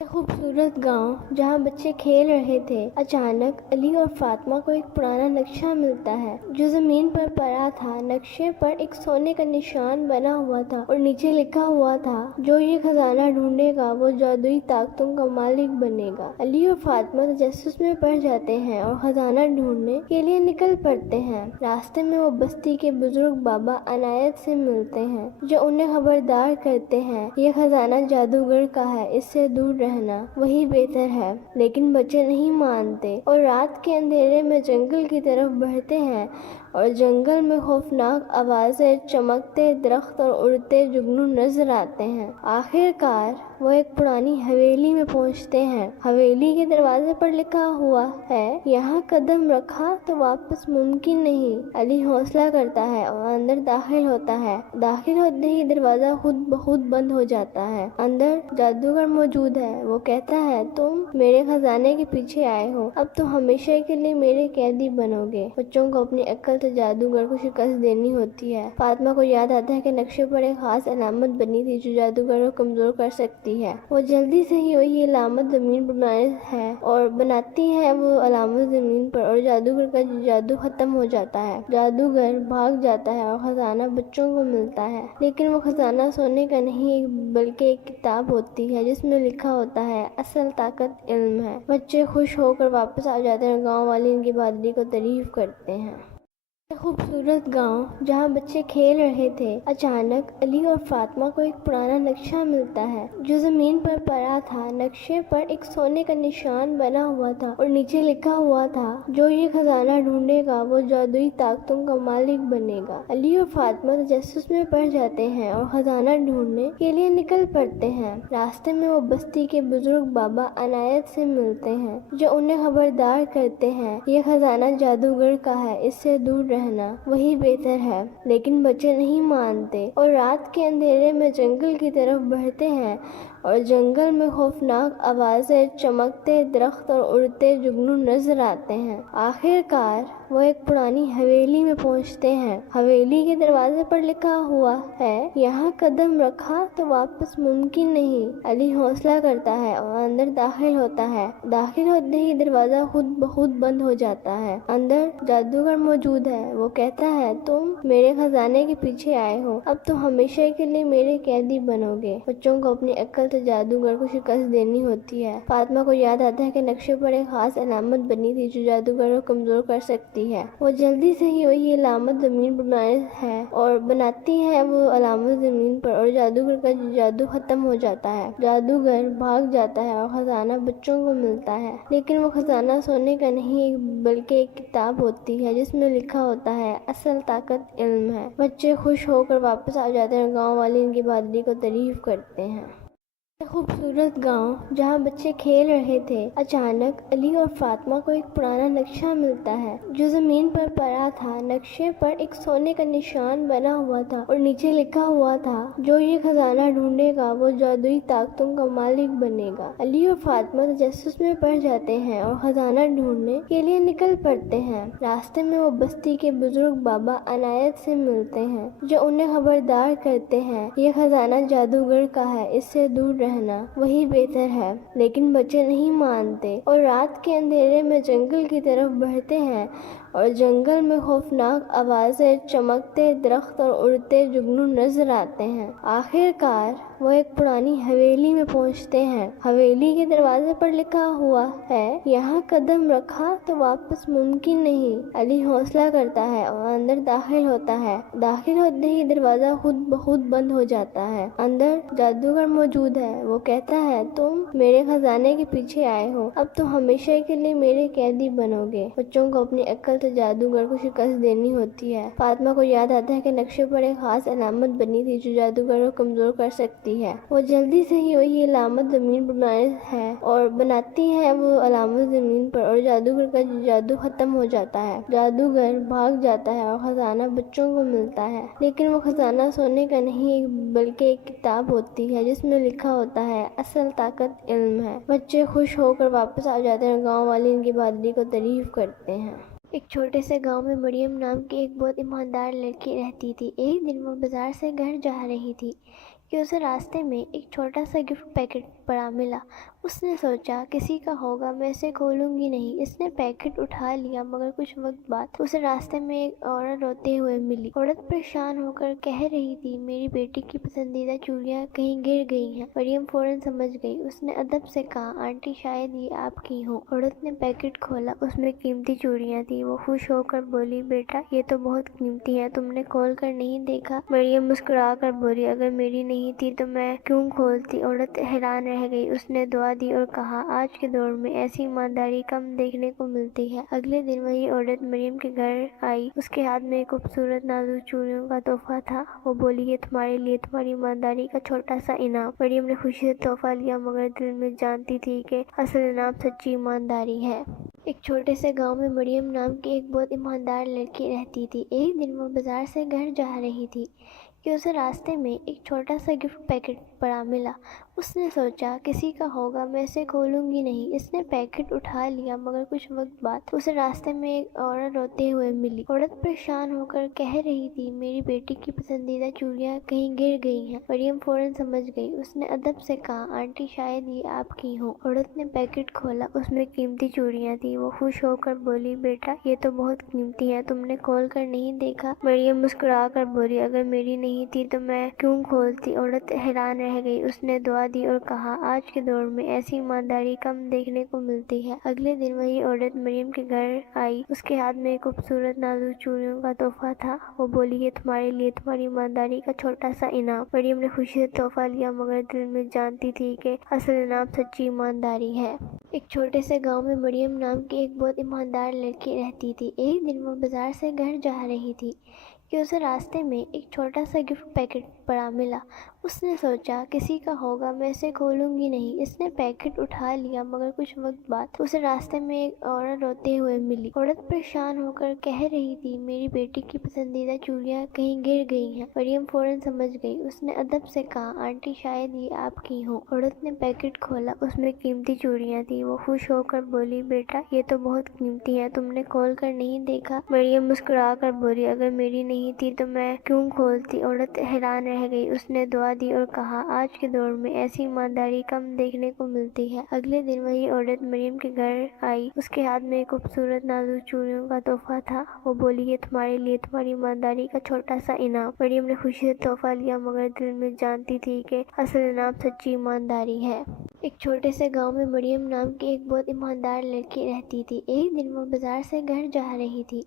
خوبصورت گاؤں جہاں بچے کھیل رہے تھے، اچانک علی اور فاطمہ کو ایک پرانا نقشہ ملتا ہے جو زمین پر پڑا تھا۔ نقشے پر ایک سونے کا نشان بنا ہوا تھا اور نیچے لکھا ہوا تھا، جو یہ خزانہ ڈھونڈے گا وہ جادوئی طاقتوں کا مالک بنے گا۔ علی اور فاطمہ تجسس میں پڑ جاتے ہیں اور خزانہ ڈھونڈنے کے لیے نکل پڑتے ہیں۔ راستے میں وہ بستی کے بزرگ بابا عنایت سے ملتے ہیں، جو انہیں خبردار کرتے ہیں یہ خزانہ جادوگر کا ہے، اس سے دور رہنا وہی بہتر ہے۔ لیکن بچے نہیں مانتے اور رات کے اندھیرے میں جنگل کی طرف بڑھتے ہیں، اور جنگل میں خوفناک آوازیں، چمکتے درخت اور اڑتے جگنو نظر آتے ہیں۔ آخر کار وہ ایک پرانی حویلی میں پہنچتے ہیں۔ حویلی کے دروازے پر لکھا ہوا ہے، یہاں قدم رکھا تو واپس ممکن نہیں۔ علی حوصلہ کرتا ہے اور اندر داخل ہوتا ہے۔ داخل ہوتے ہی دروازہ خود بخود بند ہو جاتا ہے۔ اندر جادوگر موجود ہے۔ وہ کہتا ہے، تم میرے خزانے کے پیچھے آئے ہو، اب تو ہمیشہ کے لیے میرے قیدی بنو گے۔ بچوں کو اپنی عقل سے جادوگر کو شکست دینی ہوتی ہے۔ فاطمہ کو یاد آتا ہے کہ نقشے پر ایک خاص علامت بنی تھی جو جادوگر کو کمزور کر سکتی ہے۔ وہ جلدی سے ہی وہی علامت زمین پر بناتی ہے وہ علامت زمین پر، اور جادوگر کا جادو ختم ہو جاتا ہے۔ جادوگر بھاگ جاتا ہے اور خزانہ بچوں کو ملتا ہے، لیکن وہ خزانہ سونے کا نہیں بلکہ ایک کتاب ہوتی ہے جس میں لکھا ہوتا ہے، اصل طاقت علم ہے۔ بچے خوش ہو کر واپس آ جاتے ہیں اور گاؤں والے ان کی بہادری کو تعریف کرتے ہیں۔ خوبصورت گاؤں جہاں بچے کھیل رہے تھے، اچانک علی اور فاطمہ کو ایک پرانا نقشہ ملتا ہے جو زمین پر پڑا تھا۔ نقشے پر ایک سونے کا نشان بنا ہوا تھا اور نیچے لکھا ہوا تھا، جو یہ خزانہ ڈھونڈے گا وہ جادوئی طاقتوں کا مالک بنے گا۔ علی اور فاطمہ تجسس میں پڑ جاتے ہیں اور خزانہ ڈھونڈنے کے لیے نکل پڑتے ہیں۔ راستے میں وہ بستی کے بزرگ بابا عنایت سے ملتے ہیں، جو انہیں خبردار کرتے ہیں یہ خزانہ جادوگر کا ہے، اس سے دور رہنا وہی بہتر ہے۔ لیکن بچے نہیں مانتے اور رات کے اندھیرے میں جنگل کی طرف بڑھتے ہیں، اور جنگل میں خوفناک آوازیں، چمکتے درخت اور اڑتے جگنو نظر آتے ہیں۔ آخر کار وہ ایک پرانی حویلی میں پہنچتے ہیں۔ حویلی کے دروازے پر لکھا ہوا ہے، یہاں قدم رکھا تو واپس ممکن نہیں۔ علی حوصلہ کرتا ہے اور اندر داخل ہوتا ہے۔ داخل ہوتے ہی دروازہ خود بخود بند ہو جاتا ہے۔ اندر جادوگر موجود ہے۔ وہ کہتا ہے، تم میرے خزانے کے پیچھے آئے ہو، اب تو ہمیشہ کے لیے میرے قیدی بنو گے۔ بچوں کو اپنی عقل سے جادوگر کو شکست دینی ہوتی ہے۔ فاطمہ کو یاد آتا ہے کہ نقشے پر ایک خاص علامت بنی تھی جو جادوگر کو کمزور کر سکتی ہے۔ وہ جلدی سے ہی وہی علامت زمین پر بناتی ہے وہ علامت زمین پر، اور جادوگر کا جادو ختم ہو جاتا ہے۔ جادوگر بھاگ جاتا ہے اور خزانہ بچوں کو ملتا ہے، لیکن وہ خزانہ سونے کا نہیں بلکہ ایک کتاب ہوتی ہے جس میں لکھا ہوتا ہے، اصل طاقت علم ہے۔ بچے خوش ہو کر واپس آ جاتے ہیں اور گاؤں والے ان کی بہادری کو تعریف کرتے ہیں۔ خوبصورت گاؤں جہاں بچے کھیل رہے تھے، اچانک علی اور فاطمہ کو ایک پرانا نقشہ ملتا ہے جو زمین پر پڑا تھا۔ نقشے پر ایک سونے کا نشان بنا ہوا تھا اور نیچے لکھا ہوا تھا، جو یہ خزانہ ڈھونڈے گا وہ جادوئی طاقتوں کا مالک بنے گا۔ علی اور فاطمہ تجسس میں پڑ جاتے ہیں اور خزانہ ڈھونڈنے کے لیے نکل پڑتے ہیں۔ راستے میں وہ بستی کے بزرگ بابا عنایت سے ملتے ہیں، جو انہیں خبردار کرتے ہیں یہ خزانہ جادوگر کا ہے، اس سے دور رہنا وہی بہتر ہے۔ لیکن بچے نہیں مانتے اور رات کے اندھیرے میں جنگل کی طرف بڑھتے ہیں، اور جنگل میں خوفناک آوازیں، چمکتے درخت اور اڑتے جگنو نظر آتے ہیں۔ آخر کار وہ ایک پرانی حویلی میں پہنچتے ہیں۔ حویلی کے دروازے پر لکھا ہوا ہے، یہاں قدم رکھا تو واپس ممکن نہیں۔ علی حوصلہ کرتا ہے اور اندر داخل ہوتا ہے۔ داخل ہوتے ہی دروازہ خود بخود بند ہو جاتا ہے۔ اندر جادوگر موجود ہے۔ وہ کہتا ہے، تم میرے خزانے کے پیچھے آئے ہو، اب تو ہمیشہ کے لیے میرے قیدی بنو گے۔ بچوں کو اپنی عقل سے جادوگر کو شکست دینی ہوتی ہے۔ فاطمہ کو یاد آتا ہے کہ نقشے پر ایک خاص علامت بنی تھی جو جادوگر کو کمزور کر سکتی ہے۔ وہ جلدی سے ہی وہی علامت زمین پر بناتی ہے وہ علامت زمین پر، اور جادوگر کا جادو ختم ہو جاتا ہے۔ جادوگر بھاگ جاتا ہے اور خزانہ بچوں کو ملتا ہے، لیکن وہ خزانہ سونے کا نہیں بلکہ ایک کتاب ہوتی ہے جس میں لکھا ہوتا ہے، اصل طاقت علم ہے۔ بچے خوش ہو کر واپس آ جاتے ہیں اور گاؤں والے ان کی بہادری کو تعریف کرتے ہیں۔ ایک چھوٹے سے گاؤں میں مریم نام کی ایک بہت ایماندار لڑکی رہتی تھی۔ ایک دن وہ بازار سے گھر جا رہی تھی کہ اسے راستے میں ایک چھوٹا سا گفٹ پیکٹ پڑا ملا۔ اس نے سوچا کسی کا ہوگا، میں اسے کھولوں گی نہیں۔ اس نے پیکٹ اٹھا لیا، مگر کچھ وقت بعد اسے راستے میں ایک عورت روتے ہوئے ملی۔ عورت پریشان ہو کر کہہ رہی تھی، میری بیٹی کی پسندیدہ چوڑیاں کہیں گر گئی ہیں۔ مریم فوراً سمجھ گئی۔ اس نے ادب سے کہا، آنٹی شاید یہ آپ کی ہوں۔ عورت نے پیکٹ کھولا، اس میں قیمتی چوڑیاں تھیں۔ وہ خوش ہو کر بولی، بیٹا یہ تو بہت قیمتی ہیں، تم نے کھول کر نہیں دیکھا؟ مریم مسکرا کر بولی، اگر میری نہیں تھی تو میں کیوں کھولتی؟ عورت حیران رہ گئی۔ اس نے دعا دی اور کہا، آج کے دور میں ایسی ایمانداری کم دیکھنے کو ملتی ہے۔ اگلے دن وہی عورت مریم کے گھر آئی۔ اس کے ہاتھ میں ایک خوبصورت نازک چوڑیوں کا تحفہ تھا۔ وہ بولی، یہ تمہارے لیے تمہاری ایمانداری کا چھوٹا سا انعام۔ مریم نے خوشی سے تحفہ لیا، مگر دل میں جانتی تھی کہ اصل انعام سچی ایمانداری ہے۔ ایک چھوٹے سے گاؤں میں مریم نام کی ایک بہت ایماندار لڑکی رہتی تھی۔ ایک دن وہ بازار سے گھر جا رہی تھی کہ اسے راستے میں ایک چھوٹا سا گفٹ پیکٹ پڑا ملا۔ اس نے سوچا کسی کا ہوگا، میں اسے کھولوں گی نہیں۔ اس نے پیکٹ اٹھا لیا، مگر کچھ وقت بعد اسے راستے میں ایک عورت روتے ہوئے ملی۔ عورت پریشان ہو کر کہہ رہی تھی، میری بیٹی کی پسندیدہ چوڑیاں کہیں گر گئی ہیں۔ مریم فوراً سمجھ گئی۔ اس نے ادب سے کہا، آنٹی شاید یہ آپ کی ہوں۔ عورت نے پیکٹ کھولا، اس میں قیمتی چوڑیاں تھیں۔ وہ خوش ہو کر بولی، بیٹا یہ تو بہت قیمتی ہیں، تم نے کھول کر نہیں دیکھا؟ مریم مسکرا کر بولی، اگر میری نہیں تھی تو میں کیوں کھولتی؟ عورت حیران رہ گئی۔ اس نے دعا دی اور کہا، آج کے دور میں ایسی ایمانداری کم دیکھنے کو ملتی ہے۔ اگلے دن وہی عورت مریم کے گھر آئی۔ اس کے ہاتھ میں ایک خوبصورت نازک چوڑیوں کا تحفہ تھا۔ وہ بولی، یہ تمہارے لیے تمہاری ایمانداری کا چھوٹا سا انعام۔ مریم نے خوشی سے تحفہ لیا، مگر دل میں جانتی تھی کہ اصل انعام سچی ایمانداری ہے۔ ایک چھوٹے سے گاؤں میں مریم نام کی ایک بہت ایماندار لڑکی رہتی تھی۔ ایک دن وہ بازار سے گھر جا رہی تھی کہ اسے راستے میں ایک چھوٹا سا گفٹ پیکٹ پڑا ملا۔ اس نے سوچا کسی کا ہوگا، میں اسے کھولوں گی نہیں۔ اس نے پیکٹ اٹھا لیا، مگر کچھ وقت بعد اسے راستے میں ایک عورت روتے ہوئے ملی۔ عورت پریشان ہو کر کہہ رہی تھی، میری بیٹی کی پسندیدہ چوڑیاں کہیں گر گئی ہیں۔ مریم فوراً سمجھ گئی۔ اس نے ادب سے کہا، آنٹی شاید یہ آپ کی ہوں۔ عورت نے پیکٹ کھولا، اس میں قیمتی چوڑیاں تھیں۔ وہ خوش ہو کر بولی، بیٹا یہ تو بہت قیمتی ہیں، تم نے کھول کر نہیں دیکھا؟ مریم مسکرا کر بولی، اگر میری نہیں تھی تو میں کیوں کھولتی؟ عورت حیران رہ گئی۔ اس نے دعا دی اور کہا، آج کے دور میں ایسی ایمانداری کم دیکھنے کو ملتی ہے۔ اگلے دن وہی عورت مریم کے گھر آئی۔ اس کے ہاتھ میں ایک خوبصورت نازک چوڑیوں کا تحفہ تھا۔ وہ بولی، یہ تمہارے لیے تمہاری ایمانداری کا چھوٹا سا انعام۔ مریم نے خوشی سے تحفہ لیا، مگر دل میں جانتی تھی کہ اصل انعام سچی ایمانداری ہے۔ ایک چھوٹے سے گاؤں میں مریم نام کی ایک بہت ایماندار لڑکی رہتی تھی۔ ایک دن وہ بازار سے گھر جا رہی تھی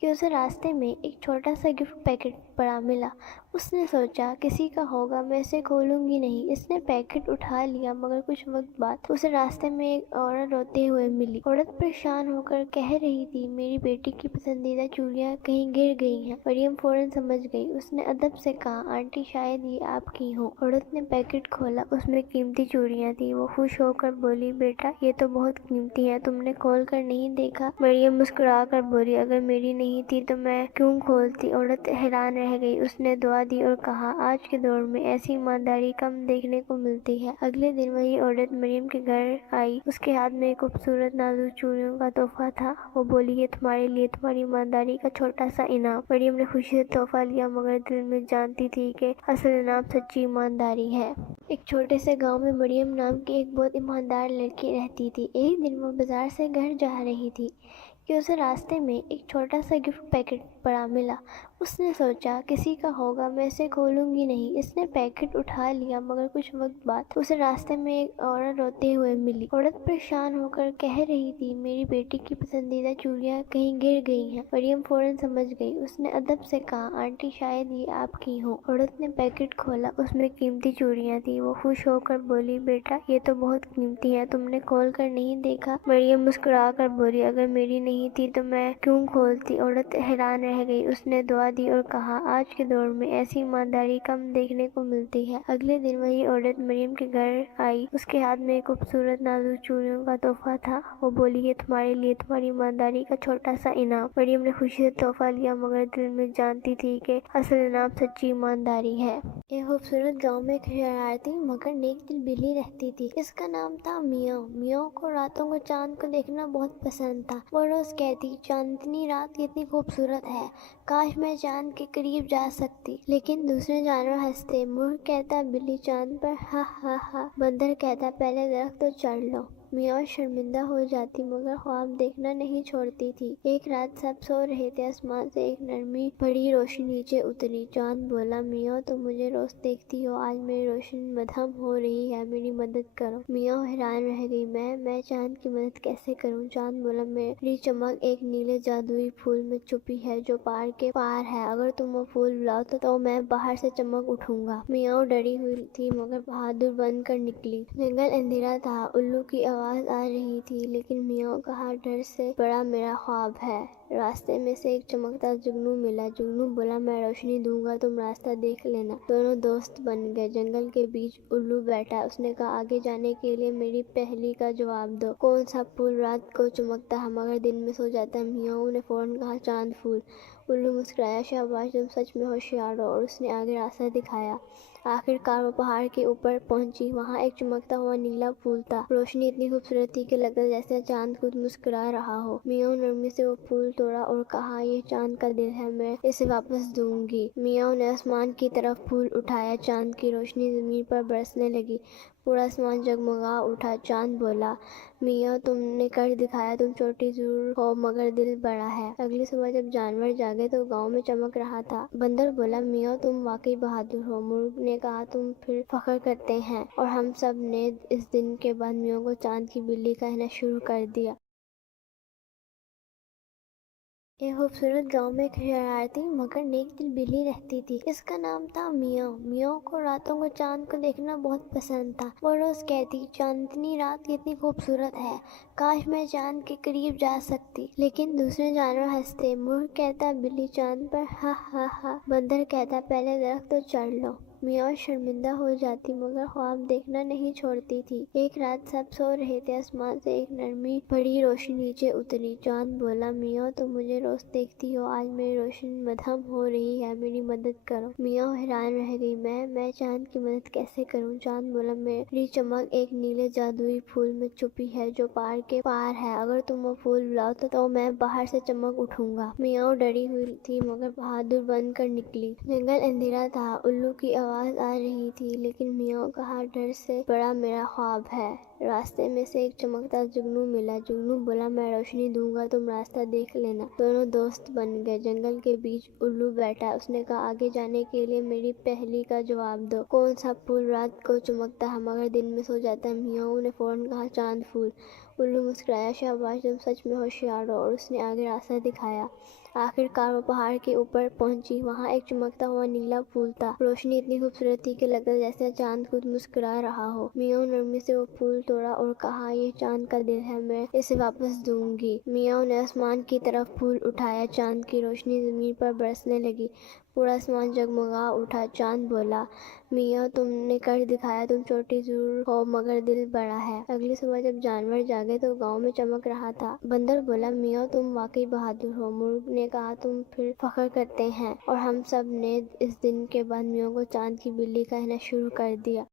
کہ اسے راستے میں ایک چھوٹا سا گفٹ پیکٹ پڑا ملا۔ اس نے سوچا کسی کا ہوگا، میں اسے کھولوں گی نہیں۔ اس نے پیکٹ اٹھا لیا، مگر کچھ وقت بعد اسے راستے میں ایک عورت روتے ہوئے ملی۔ عورت پریشان ہو کر کہہ رہی تھی، میری بیٹی کی پسندیدہ چوڑیاں کہیں گر گئی ہیں۔ مریم فوراً سمجھ گئی۔ اس نے ادب سے کہا، آنٹی شاید یہ آپ کی ہوں۔ عورت نے پیکٹ کھولا، اس میں قیمتی چوڑیاں تھیں۔ وہ خوش ہو کر بولی، بیٹا یہ تو بہت قیمتی ہیں، تم نے کھول کر نہیں دیکھا؟ مریم مسکرا کر بولی، اگر میری نہیں تھی تو میں کیوں کھولتی؟ عورت حیران رہ گئی۔ اس نے دعا دی اور کہا، آج کے دور میں ایسی ایمانداری کم دیکھنے کو ملتی ہے۔ اگلے دن وہی عورت مریم کے گھر آئی۔ اس کے ہاتھ میں ایک خوبصورت نازک چوڑیوں کا تحفہ تھا۔ وہ بولی، یہ تمہارے لیے تمہاری ایمانداری کا چھوٹا سا انعام۔ مریم نے خوشی سے تحفہ لیا، مگر دل میں جانتی تھی کہ اصل انعام سچی ایمانداری ہے۔ ایک چھوٹے سے گاؤں میں مریم نام کی ایک بہت ایماندار لڑکی رہتی تھی۔ ایک دن وہ بازار سے گھر جا رہی تھی کہ اسے راستے میں ایک چھوٹا سا گفٹ پیکٹ پڑا ملا۔ اس نے سوچا کسی کا ہوگا، میں اسے کھولوں گی نہیں۔ اس نے پیکٹ اٹھا لیا، مگر کچھ وقت بعد اسے راستے میں ایک عورت روتے ہوئے ملی۔ عورت پریشان ہو کر کہہ رہی تھی، میری بیٹی کی پسندیدہ چوڑیاں کہیں گر گئی ہیں۔ مریم فوراً سمجھ گئی۔ اس نے ادب سے کہا، آنٹی شاید یہ آپ کی ہوں۔ عورت نے پیکٹ کھولا، اس میں قیمتی چوڑیاں تھیں۔ وہ خوش ہو کر بولی، بیٹا یہ تو بہت قیمتی ہیں، تم نے کھول کر نہیں دیکھا؟ مریم مسکرا کر بولی، اگر میری نہیں تھی تو میں کیوں کھولتی؟ عورت حیران رہ گئی۔ اس نے دعا دی اور کہا، آج کے دور میں ایسی ایمانداری کم دیکھنے کو ملتی ہے۔ اگلے دن وہی عورت مریم کے گھر آئی۔ اس کے ہاتھ میں ایک خوبصورت نازک چوڑیوں کا تحفہ تھا۔ وہ بولی، یہ تمہارے لیے تمہاری ایمانداری کا چھوٹا سا انعام۔ مریم نے خوشی سے تحفہ لیا، مگر دل میں جانتی تھی کہ اصل انعام سچی ایمانداری ہے۔ ایک خوبصورت گاؤں میں ایک شرارتی مگر نیک دل بلی رہتی تھی۔ اس کا نام تھا میاؤں۔ میاؤں کو راتوں کو چاند کو دیکھنا بہت پسند تھا۔ وہ روز روز کہتی چاندنی رات کتنی خوبصورت ہے، کاش میں چاند کے قریب جا سکتی، لیکن دوسرے جانور ہنستے۔ مرغ کہتا بلی چاند پر ہا ہا ہا، بندر کہتا پہلے درخت تو چڑھ لو۔ میاں شرمندہ ہو جاتی مگر خواب دیکھنا نہیں چھوڑتی تھی۔ ایک رات سب سو رہے تھے، آسمان سے ایک نرمی بڑی روشنی نیچے اتری۔ چاند بولا میاں تم مجھے روز دیکھتی ہو، آج میری روشنی مدھم ہو رہی ہے، میری مدد کرو۔ میاں حیران رہ گئی، میں چاند کی مدد کیسے کروں؟ چاند بولا میری چمک ایک نیلے جادوئی پھول میں چھپی ہے جو پار کے پار ہے، اگر تم وہ پھول بلاؤ تو میں باہر سے چمک اٹھوں گا۔ میاں ڈری ہوئی تھی مگر بہادر بن کر نکلی۔ جنگل اندھیرا تھا، الو کی آواز آ رہی تھی، لیکن میاں کہا ڈر سے بڑا میرا خواب ہے۔ راستے میں سے ایک چمکتا جگنو ملا۔ جگنو بولا میں روشنی دوں گا، تم راستہ دیکھ لینا۔ دونوں دوست بن گئے۔ جنگل کے بیچ الو بیٹھا، اس نے کہا آگے جانے کے لیے میری پہلی کا جواب دو۔ کون سا پھول رات کو چمکتا ہے مگر دن میں سو جاتا ہے؟ میاں نے فوراً کہا چاند پھول۔ الو مسکرایا شاباش تم سچ میں ہوشیار ہو، اور اس نے آگے راستہ دکھایا۔ آخر کار وہ پہاڑ کے اوپر پہنچی، وہاں ایک چمکتا ہوا نیلا پھول تھا۔ روشنی اتنی خوبصورت تھی کہ لگتا جیسے چاند خود مسکرا رہا ہو۔ میاں نرمی سے وہ پھول توڑا اور کہا یہ چاند کا دل ہے، میں اسے واپس دوں گی۔ میاں نے آسمان کی طرف پھول اٹھایا، چاند کی روشنی زمین پر برسنے لگی، پورا آسمان جگمگا اٹھا۔ چاند بولا میاں تم نے کر دکھایا، تم چھوٹی ضرور ہو مگر دل بڑا ہے۔ اگلی صبح جب جانور جاگے تو گاؤں میں چمک رہا تھا۔ بندر بولا میاں تم واقعی بہادر ہو۔ مرغ نے کہا تم پھر فخر کرتے ہیں، اور ہم سب نے اس دن کے بعد میاں کو چاند کی بلی کہنا شروع کر دیا۔ ایک خوبصورت گاؤں میں ایک شرارتی مگر نیک دل بلی رہتی تھی، اس کا نام تھا میاں۔ میاں کو راتوں کو چاند کو دیکھنا بہت پسند تھا۔ وہ روز کہتی چاندنی رات کتنی خوبصورت ہے، کاش میں چاند کے قریب جا سکتی، لیکن دوسرے جانور ہنستے۔ مرغ کہتا بلی چاند پر ہا ہا ہا، بندر کہتا پہلے درخت تو چڑھ لو۔ میاں شرمندہ ہو جاتی مگر خواب دیکھنا نہیں چھوڑتی تھی۔ ایک رات سب سو رہے تھے، آسمان سے ایک نرمی بڑی روشنی نیچے اتری۔ چاند بولا میاں تم مجھے روز دیکھتی ہو، آج میری روشنی مدھم ہو رہی ہے، میری مدد کرو۔ میاں حیران رہ گئی، میں چاند کی مدد کیسے کروں؟ چاند بولا میری چمک ایک نیلے جادوئی پھول میں چھپی ہے جو پار کے پار ہے، اگر تم وہ پھول بلاؤ تو میں باہر سے چمک اٹھوں گا۔ میاں ڈری ہوئی تھی مگر بہادر بن کر نکلی۔ جنگل اندھیرا تھا، الو کی آواز آ رہی تھی، لیکن میاں کہا ڈر سے بڑا میرا خواب ہے۔ راستے میں سے ایک چمکتا جگنو ملا۔ جگنو بولا میں روشنی دوں گا، تم راستہ دیکھ لینا۔ دونوں دوست بن گئے۔ جنگل کے بیچ الو بیٹھا، اس نے کہا آگے جانے کے لیے میری پہلی کا جواب دو۔ کون سا پھول رات کو چمکتا ہے مگر دن میں سو جاتا ہے؟ میاں نے فوراً کہا چاند پھول۔ الو مسکرایا شاباش تم سچ میں ہوشیار ہو، اور اس نے آگے راستہ دکھایا۔ آخر کار وہ پہاڑ کے اوپر پہنچی، وہاں ایک چمکتا ہوا نیلا پھول تھا۔ روشنی اتنی خوبصورت تھی کہ لگتا جیسے چاند خود مسکرا رہا ہو۔ میاں نرمی سے وہ پھول توڑا اور کہا یہ چاند کا دل ہے، میں اسے واپس دوں گی۔ میاں نے آسمان کی طرف پھول اٹھایا، چاند کی روشنی زمین پر برسنے لگی، پورا آسمان جگمگا اٹھا۔ چاند بولا میاں تم نے کر دکھایا، تم چھوٹی ضرور ہو مگر دل بڑا ہے۔ اگلی صبح جب جانور جاگے تو گاؤں میں چمک رہا تھا۔ بندر بولا میاں تم واقعی بہادر ہو۔ مرغ نے کہا تم پھر فخر کرتے ہیں، اور ہم سب نے اس دن کے بعد میاں کو چاند کی بلی کہنا شروع کر دیا۔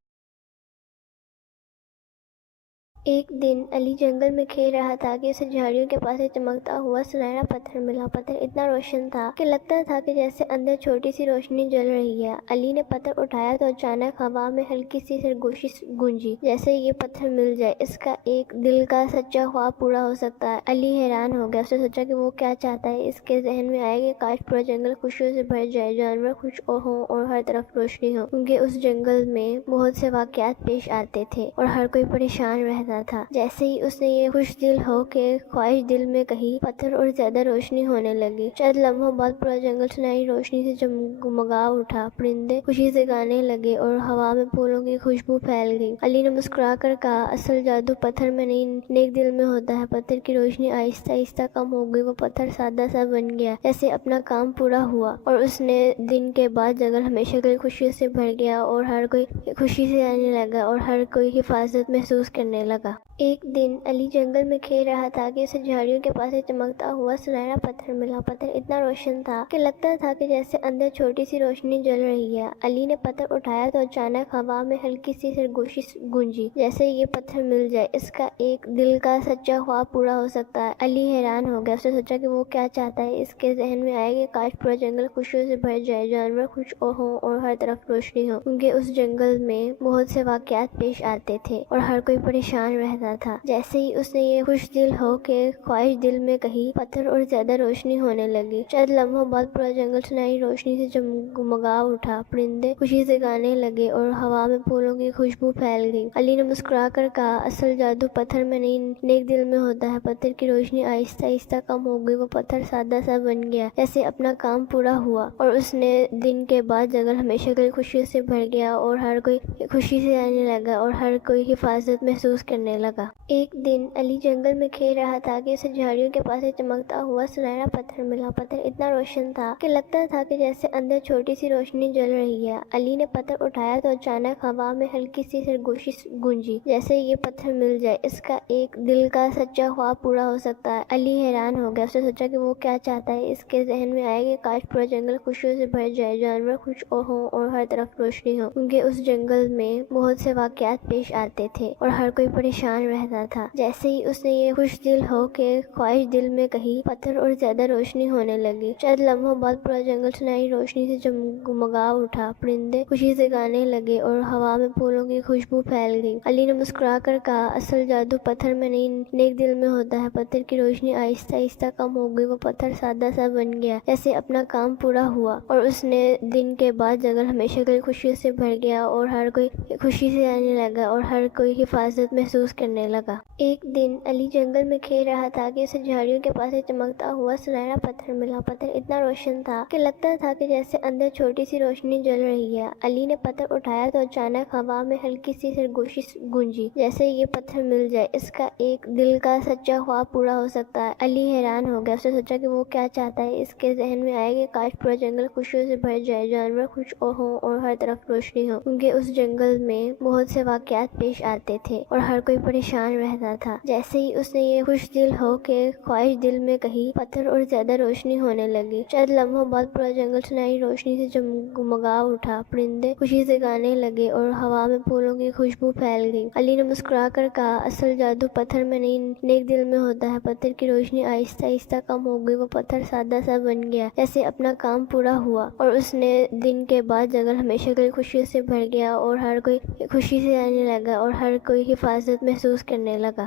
ایک دن علی جنگل میں کھیل رہا تھا کہ اسے جھاڑیوں کے پاس ایک چمکتا ہوا سنہرا پتھر ملا۔ پتھر اتنا روشن تھا کہ لگتا تھا کہ جیسے اندر چھوٹی سی روشنی جل رہی ہے۔ علی نے پتھر اٹھایا تو اچانک ہوا میں ہلکی سی سرگوشی گونجی، جیسے یہ پتھر مل جائے اس کا ایک دل کا سچا خواب پورا ہو سکتا ہے۔ علی حیران ہو گیا، اس نے سوچا کہ وہ کیا چاہتا ہے۔ اس کے ذہن میں آیا کہ کاش پورا جنگل خوشیوں سے بھر جائے، جانور خوش ہوں اور ہر طرف روشنی ہو، کیونکہ اس جنگل میں بہت سے واقعات پیش آتے تھے اور ہر کوئی پریشان رہتا تھا۔ جیسے ہی اس نے یہ خوش دل ہو کے خواہش دل میں کہی، پتھر اور زیادہ روشنی ہونے لگی۔ چند لمحوں بعد پورا جنگل سنہری روشنی سے جگمگا اٹھا، پرندے خوشی سے گانے لگے اور ہوا میں پھولوں کی خوشبو پھیل گئی۔ علی نے مسکرا کر کہا اصل جادو پتھر میں نہیں، نیک دل میں ہوتا ہے۔ پتھر کی روشنی آہستہ آہستہ کم ہو گئی، وہ پتھر سادہ سا بن گیا، جیسے اپنا کام پورا ہوا، اور اس نے دن کے بعد جنگل ہمیشہ کے لیے خوشیوں سے بھر گیا اور ہر کوئی خوشی سے رہنے لگا اور ہر کوئی حفاظت محسوس کرنے لگا۔ لگا۔ ایک دن علی جنگل میں کھیل رہا تھا کہ اسے جھاڑیوں کے پاس ایک چمکتا ہوا سنہرا پتھر ملا۔ پتھر اتنا روشن تھا کہ لگتا تھا کہ جیسے اندر چھوٹی سی روشنی جل رہی ہے۔ علی نے پتھر اٹھایا تو اچانک ہوا میں ہلکی سی سرگوشی گونجی، جیسے یہ پتھر مل جائے اس کا ایک دل کا سچا خواب پورا ہو سکتا ہے۔ علی حیران ہو گیا، اس نے سوچا کہ وہ کیا چاہتا ہے۔ اس کے ذہن میں آیا کہ کاش پورا جنگل خوشیوں سے بھر جائے، جانور خوش ہوں اور ہر طرف روشنی ہو، کیونکہ اس جنگل میں بہت سے واقعات پیش آتے تھے اور ہر کوئی پریشان رہتا تھا۔ جیسے ہی اس نے یہ خوش دل ہو کے خواہش دل میں کہی، پتھر اور زیادہ روشنی ہونے لگی۔ چند لمحوں بعد پورا جنگل سنہری روشنی سے جگمگا اٹھا، پرندے خوشی سے گانے لگے اور ہوا میں پھولوں کی خوشبو پھیل گئی۔ علی نے مسکرا کر کہا، اصل جادو پتھر میں نہیں، نیک دل میں ہوتا ہے۔ پتھر کی روشنی آہستہ آہستہ کم ہو گئی، وہ پتھر سادہ سا بن گیا، جیسے اپنا کام پورا ہوا، اور اس نے دن کے بعد جنگل ہمیشہ کے لیے خوشیوں سے بھر گیا اور ہر کوئی خوشی سے رہنے لگا اور ہر کوئی حفاظت محسوس کرنے لگا۔ ایک دن علی جنگل میں کھیل رہا تھا کہ اسے جھاڑیوں کے پاس ایک چمکتا ہوا سنہرا پتھر ملا۔ پتھر اتنا روشن تھا کہ لگتا تھا کہ جیسے اندر چھوٹی سی روشنی جل رہی ہے۔ علی نے پتھر اٹھایا تو اچانک ہوا میں ہلکی سی سرگوشی گونجی، جیسے یہ پتھر مل جائے اس کا ایک دل کا سچا خواب پورا ہو سکتا ہے۔ علی حیران ہو گیا، اس نے سوچا کہ وہ کیا چاہتا ہے۔ اس کے ذہن میں آیا کہ کاش پورا جنگل خوشیوں سے بھر جائے، جانور خوش ہوں اور ہر طرف روشنی ہو، کیونکہ اس جنگل میں بہت سے واقعات پیش آتے تھے اور ہر کوئی پریشان رہتا تھا۔ جیسے ہی اس نے یہ خوش دل ہو کے خواہش دل میں کہی، پتھر اور زیادہ روشنی ہونے لگی۔ چند لمحوں بعد پورا جنگل سنہری روشنی سے جگمگا اٹھا، پرندے خوشی سے گانے لگے اور ہوا میں پھولوں کی خوشبو پھیل گئی۔ علی نے مسکرا کر کہا، اصل جادو پتھر میں نہیں، نیک دل میں ہوتا ہے۔ پتھر کی روشنی آہستہ آہستہ کم ہو گئی، وہ پتھر سادہ سا بن گیا، جیسے اپنا کام پورا ہوا، اور اس نے دن کے بعد جنگل ہمیشہ کے لیے خوشیوں سے بھر گیا اور ہر کوئی خوشی سے رہنے لگا اور ہر کوئی حفاظت محسوس کرنے لگا۔ ایک دن علی جنگل میں کھیل رہا تھا کہ اسے جھاڑیوں کے پاس ایک چمکتا ہوا سنہرا پتھر ملا۔ پتھر اتنا روشن تھا کہ لگتا تھا کہ جیسے اندر چھوٹی سی روشنی جل رہی ہے۔ علی نے پتھر اٹھایا تو اچانک ہوا میں ہلکی سی سرگوشی گونجی، جیسے یہ پتھر مل جائے اس کا ایک دل کا سچا خواب پورا ہو سکتا ہے۔ علی حیران ہو گیا، اس نے سوچا کہ وہ کیا چاہتا ہے۔ اس کے ذہن میں آیا کہ کاش پورا جنگل خوشیوں سے بھر جائے، جانور خوش ہوں اور ہر طرف روشنی ہو، کیونکہ اس جنگل میں بہت سے واقعات پیش آتے تھے اور ہر کوئی پریشان رہتا تھا۔ جیسے ہی اس نے یہ خوش دل ہو کے خواہش دل میں کہی، پتھر اور زیادہ روشنی ہونے لگی۔ چند لمحوں بعد پورا جنگل سنہری روشنی سے جگمگا اٹھا، پرندے خوشی سے گانے لگے اور ہوا میں پھولوں کی خوشبو پھیل گئی۔ علی نے مسکرا کر کہا، اصل جادو پتھر میں نہیں، نیک دل میں ہوتا ہے۔ پتھر کی روشنی آہستہ آہستہ کم ہو گئی، وہ پتھر سادہ سا بن گیا، جیسے اپنا کام پورا ہوا، اور اس نے دن کے بعد جنگل ہمیشہ کے لیے خوشیوں سے بھر گیا اور ہر کوئی خوشی سے رہنے لگا اور ہر کوئی حفاظت محسوس کرنے لگا۔